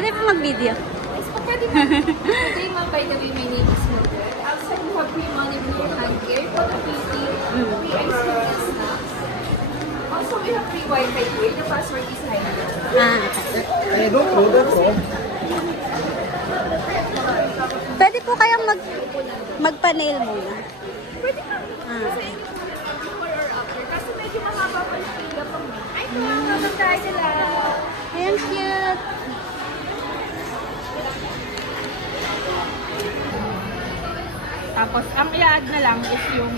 Pwede pa mag-video. Yes, po, pwede mo. Good day, ma'am. By the way, my name is Mildred. Outside, we have free money with your hand here. Photo beauty, free ice cream and snacks. Also, we have free Wi-Fi here. The password is hidden. Pwede po kayang magpa-nail muna. Pwede ka. Kasi before or after. Kasi medyo mahaba pa yung pila pa mo. Ay, kumakaman tayo sila. Ayan, cute. Tapos, ang i-add na lang is yung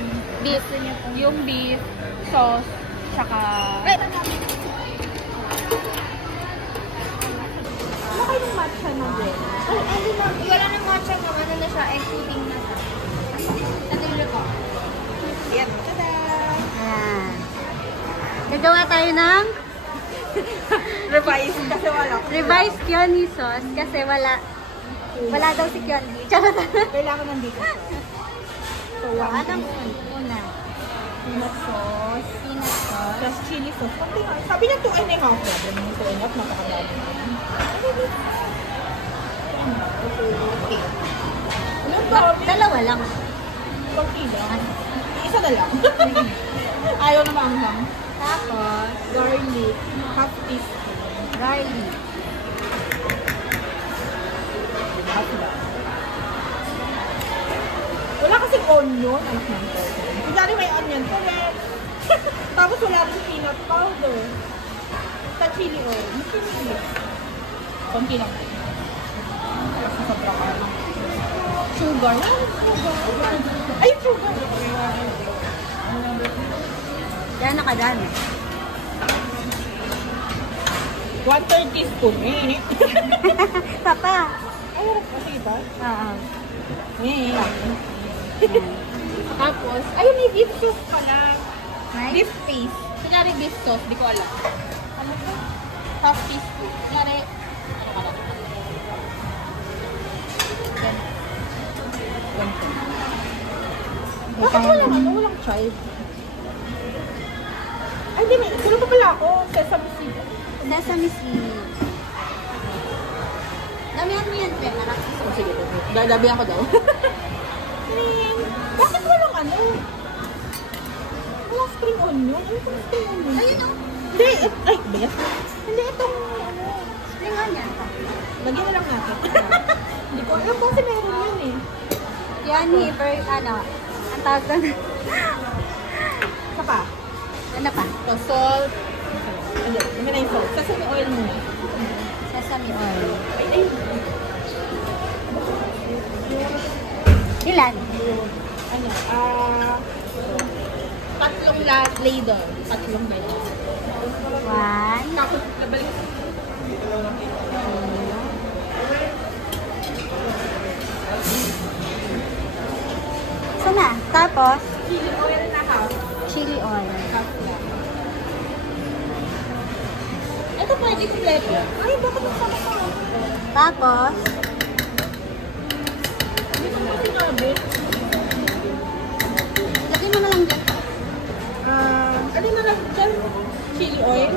beef, sauce, tsaka... Ano kayong matcha na din? Ay, ano na. Wala nang matcha mo. Ano na siya? Egg pudding na siya. Natuloy ko. Yan. Tada! Ayan. Gagawa tayo ng Revise kasi wala. revised Kyoni sauce kasi wala daw si Kyoni. Charot. Kailangan nandito. So, Anong una? peanut sauce, Peanut sauce. plus chili sauce. Sabi niya 2 and a half. Sabi niya 2 and a half, napakadami. Okay. Ilang dami? Dalawa lang. Konti lang. Isa na lang. Ayaw na maanghang. Tapos, Garlic, half teaspoon. garlic. Half lang. Wala kasing onion. Anak ng to. Kunyari may onion. Correct. Tapos wala rin peanut powder. Sa chili oil. Yung chili. Konti lang. Tapos sobrang ano. Sugar. Sugar. Ay, sugar. Yan nakadami. 1/3 teaspoon. Eh. Papa. Ay, harap kasi ba? Oo. Eh. Tapos, ayun, may beef sauce pala. Nice. Beef paste. Kunyari beef sauce, di ko alam. Ano to? Half teaspoon. Kunyari, ano ka lang? Ganito. Bakit walang child? Ay, di, may tulo pa pala ako. Sesame seed. Sesame seed. Damihan mo yan, Pem. Anak. Oh, sige, dadabihan ko daw. Rin, bakit walang ano? Walang spring onion? Ano itong spring onion? Ayun o. Hindi, ay, bet. Hindi, itong, ano, Spring onion. lagyan na lang natin. Hindi ko alam kasi meron yun eh. Yan, hiper, ano, ang tawag doon. Isa pa. Ano pa? Ito, salt. Hindi, hindi na yung salt. Sesame oil muna. Sesame oil. Ay, ay. Ilan? Ano, tatlong ladle. Tatlong ladle. 1, Tapos, labalik. sana. Tapos, Chili oil na half. chili oil. Half lang. Ito pwede kompleto. Ay, bakit nagsama ka? Tapos, Hindi ko naman sinabi. lagyan mo na lang dyan. Ano na lang dyan? Chili oil.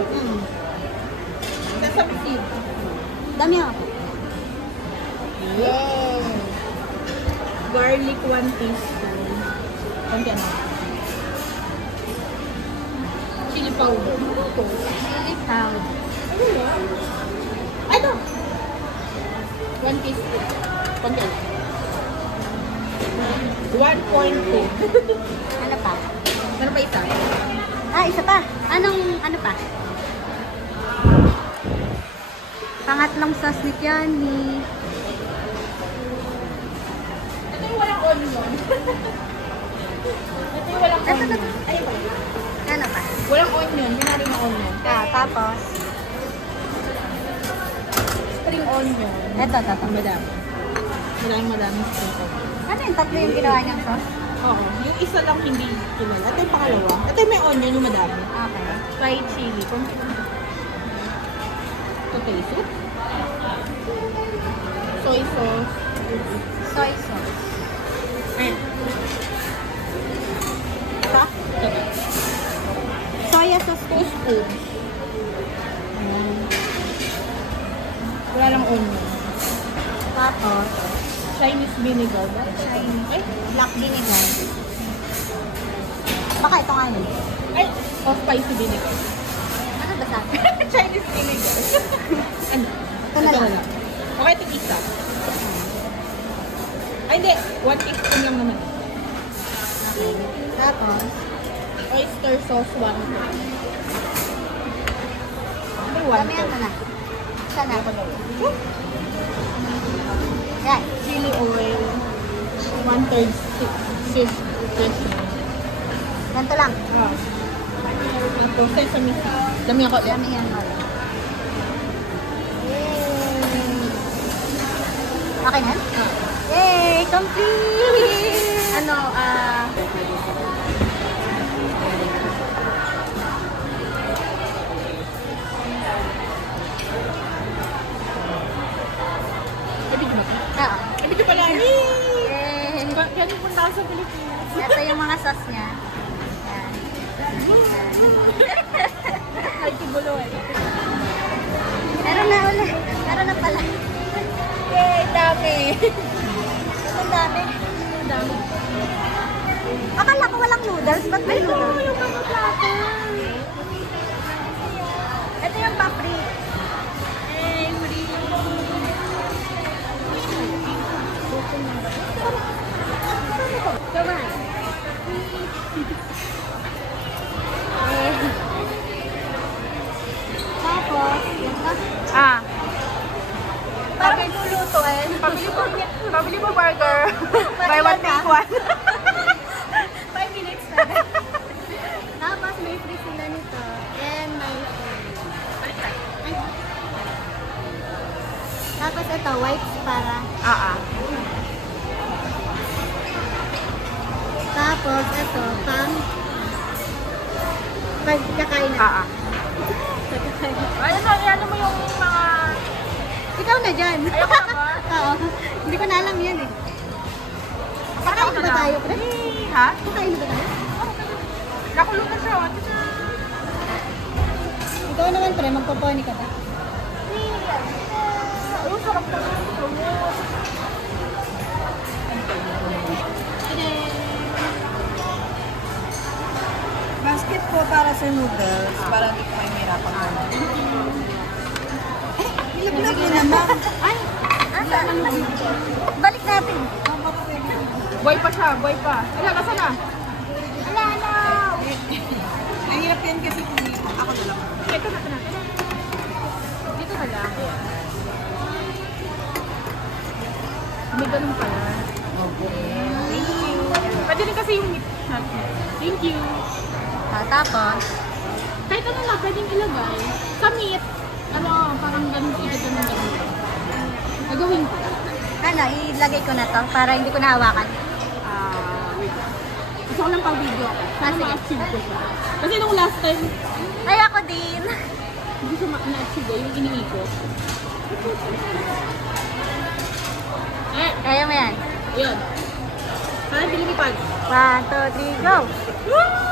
Sesame seed. Dami ako. Yay! Garlic 1 teaspoon. Konti na. Chili powder. Ano to? Chili powder. Ano yan? Ay, ito! 1 teaspoon. Konti na. 1.2. Ano pa? Meron pa isa? Isa pa. Ano pa? Pangatlong sauce ni Kyoni. Ito yung walang onion. Ito yung walang Ito. onion. Ay, wala. Ano pa? Walang onion. Binari na onion. Tapos, Spring onion. ito. Madami. Madaming spring onion. Ano yung tatlo yung ginawa niyang sauce? Oo. Yung isa lang hindi kilala. Ito yung pangalawa. Ito yung may onion, yung madami. Okay. Fried chili. Ito taste it. Soy sauce. Soy sauce. Ayan. Ito. Ito. Soya sauce. 2 spoons. Wala lang onion. Tapos, Chinese vinegar ba? Chinese. Ay, black vinegar. Baka ito nga yun. ay, spicy vinegar. Ano ba sabi? Chinese vinegar. Ano? Ito na lang. Okay, ito isa. Ay, hindi. 1 teaspoon lang naman. Okay. Tapos, Oyster sauce, 1 teaspoon. Ay, 1 damihan mo na. Isa na. Yan. Chili oil, 1/3 teaspoon. Ganito lang. Ah. Tapos, sesame seed. Damihan ko ulit. Damihan mo. Yay! Okay na? Ah. Yay! Complete! Ano, ibig mo? Oo. Ibig pala. Yay! Kaya punta ako sa Pilipinas. Ito yung mga sauce niya. Yan. Ay, tubulo eh. Meron na ulit. Meron na pala. Yay, dami. Ang dami. Ang dami. Akala ko walang noodles. Ba't may noodles? yung mga plato. Ito yung papri. Hey, free. Come on. Tapos, yun na. Ah, Parang luluto eh. pabili mo burger. Buy one, take one. 5 minutes na. Tapos may free sila nito. And may Ay. Tapos ito, wipes para. Tapos ito, pagkakain na. Ano mo yung mga... Ikaw na dyan. Ayoko na ba? Oo. Hindi ko na alam yan eh. Kakain na ba tayo, pre? Ha? Kakain na ba tayo? Nakulong na siya. Ikaw naman, pre. Magpaponi ka ba? Ayun, sarap na. Basket po para sa noodles, para di ko mahirapan ko. Nilaglag mo naman. Ay! Balik natin. Boy pa siya, boy pa. Wala, nasa na? Ala. Mahirap yan kasi kung ako na lang. Ito na. Dito na lang. May ganun pala. Thank you. Pwede rin kasi yung meat natin. Thank you. Tapos, Kahit ano lang, pwedeng ilagay. Sa meat, ano, parang ganun, ganun. Nagawin ko. ano, ilagay ko na to para hindi ko nahawakan. Wait. Gusto ko lang pang video ako. Sana sige. ma-achieve ko siya. Kasi nung last time, Ay, ako din. hindi siya na-achieve yung iniikot. Kaya mo yan. Yun. Parang pinipipad. 1, 2, 3, go! Woo!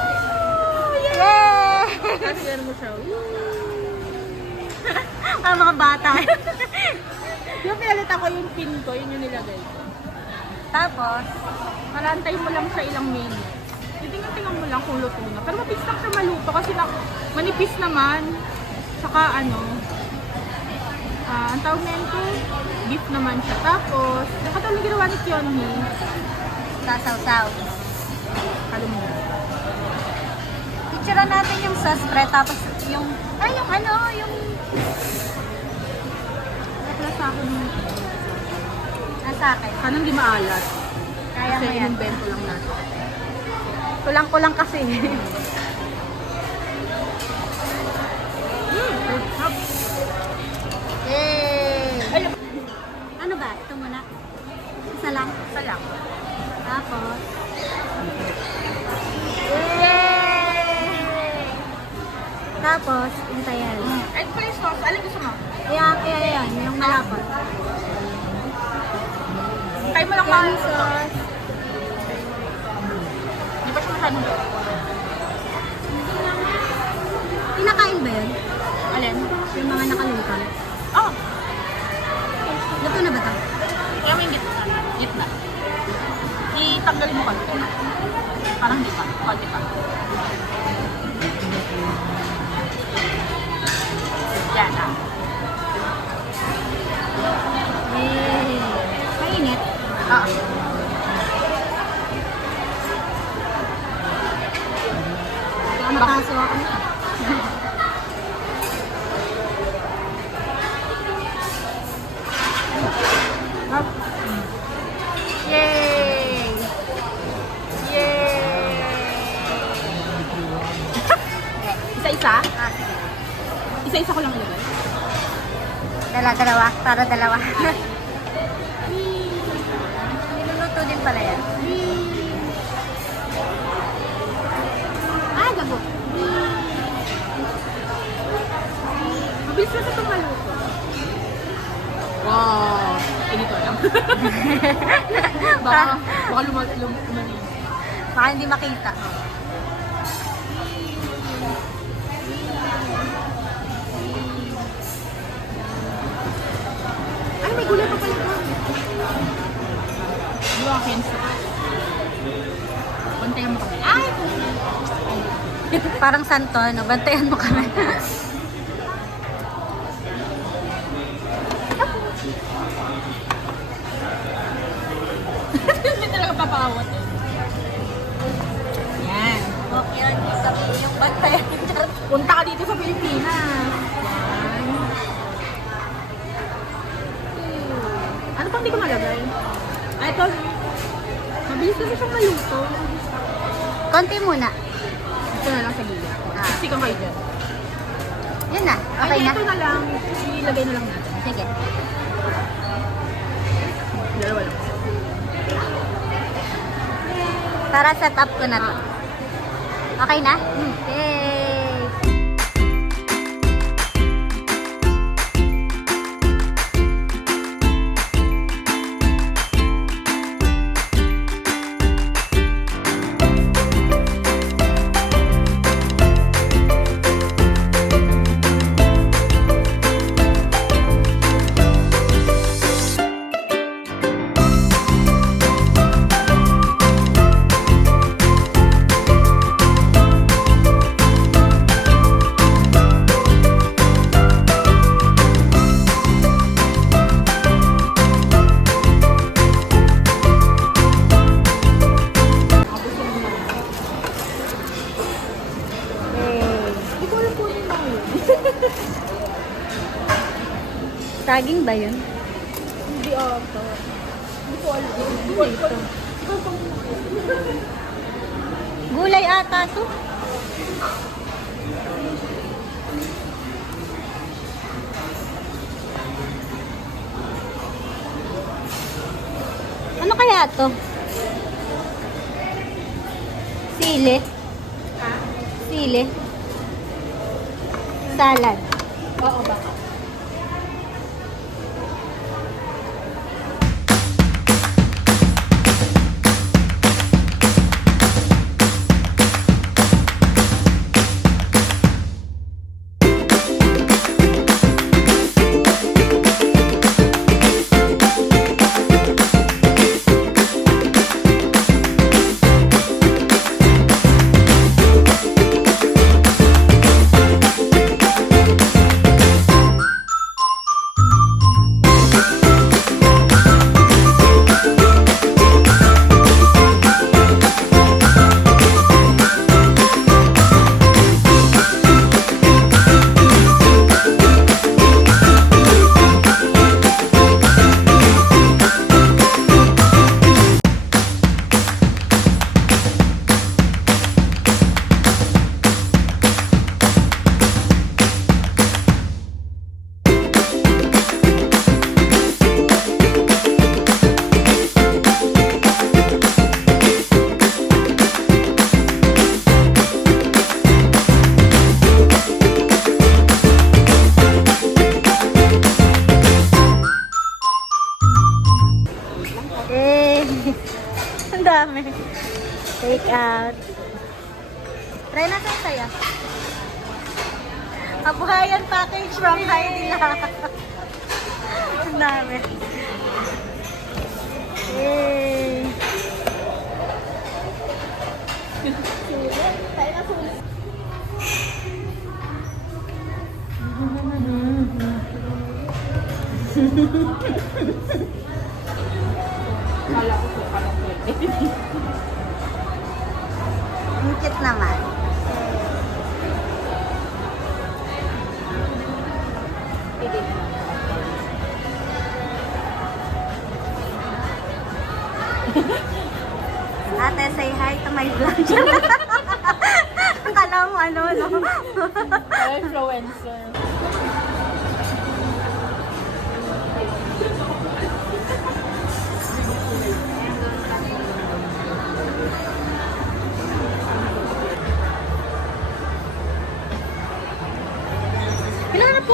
Yay! Kasi gano'n mo siya. Ang mga bata. Yung pinalitan ko yung pin ko, yun yung nilagay ko. Tapos, Malantay mo lang siya ilang minutes. Titingnan mo lang kung luto na. Pero mabilis lang siya maluto kasi manipis naman. Saka ano, ang tawag na yun ko, beef naman siya. Tapos, nakatawag na ginawa ni Kyonmi. sasaw-saw. Alam mo. Picture natin yung sauce, pre. Tapos yung, yung ano, yung Naklasa ako nung nasa akin. sana hindi maalat. Kaya Kasi mo yan. in-invento lang natin. Kulang-kulang kasi. Hop. Yay! Ay, Ano ba? Ito muna. Isa lang. salang. Tapos, yay! Tapos, intayan. Egg fry sauce, alin gusto mo? Ayan, yung malapot. Kaya mo lang Yummy mahal. sauce. Di ba siya masyadong Pinakain ba yun? alin? Yung mga nakalungkang. Oh! Nakakasuwa ko na. Up. Yay! Yay! Isa-isa? Ah, sige. Isa-isa ko lang ilagay. Dalawa. Para dalawa. Niluluto din pala yan. Ah, gago. Mabilis na itong maluto. Wow. Ganito lang. baka lumani. Baka hindi makita. Ay, may gulay pa pala doon. Di ba, Kenzo? Bantayan mo kami. Ay! Parang santo, no? Bantayan mo kami. Hindi talaga papawat eh. Yan. Okay, yun. Sabi yung bantayan. Punta ka dito sa Pilipinas. Yan. Ano pang di ko malagay? Ay, ito. Mabilis kasi siyang maluto. Konti muna. Ito na lang sa gilid. Ah. Kasi kang kayo dyan. Yun na. Okay Ay, na. ito na lang. Ilagay na lang natin. Sige. Dalawa lang. Para set up ko na to. Okay na? Yay! Hindi ko alam po yung mga yun. Saging ba yun? Hindi ata. Hindi ko alam. Hindi ko alam. Gulay ata to. Ano kaya to? Sili? Sili? Salad? Oo, baka. Ang dami. Take out. Try natin saya. Kabuhayan package from Haidila. Ang dami. Yay! Tayo na sulit. Kala ko po, parang pwede. Ang cute naman. din. Ate, say hi to my vlog. Akala mo ano, no? Influencer. Kailangan po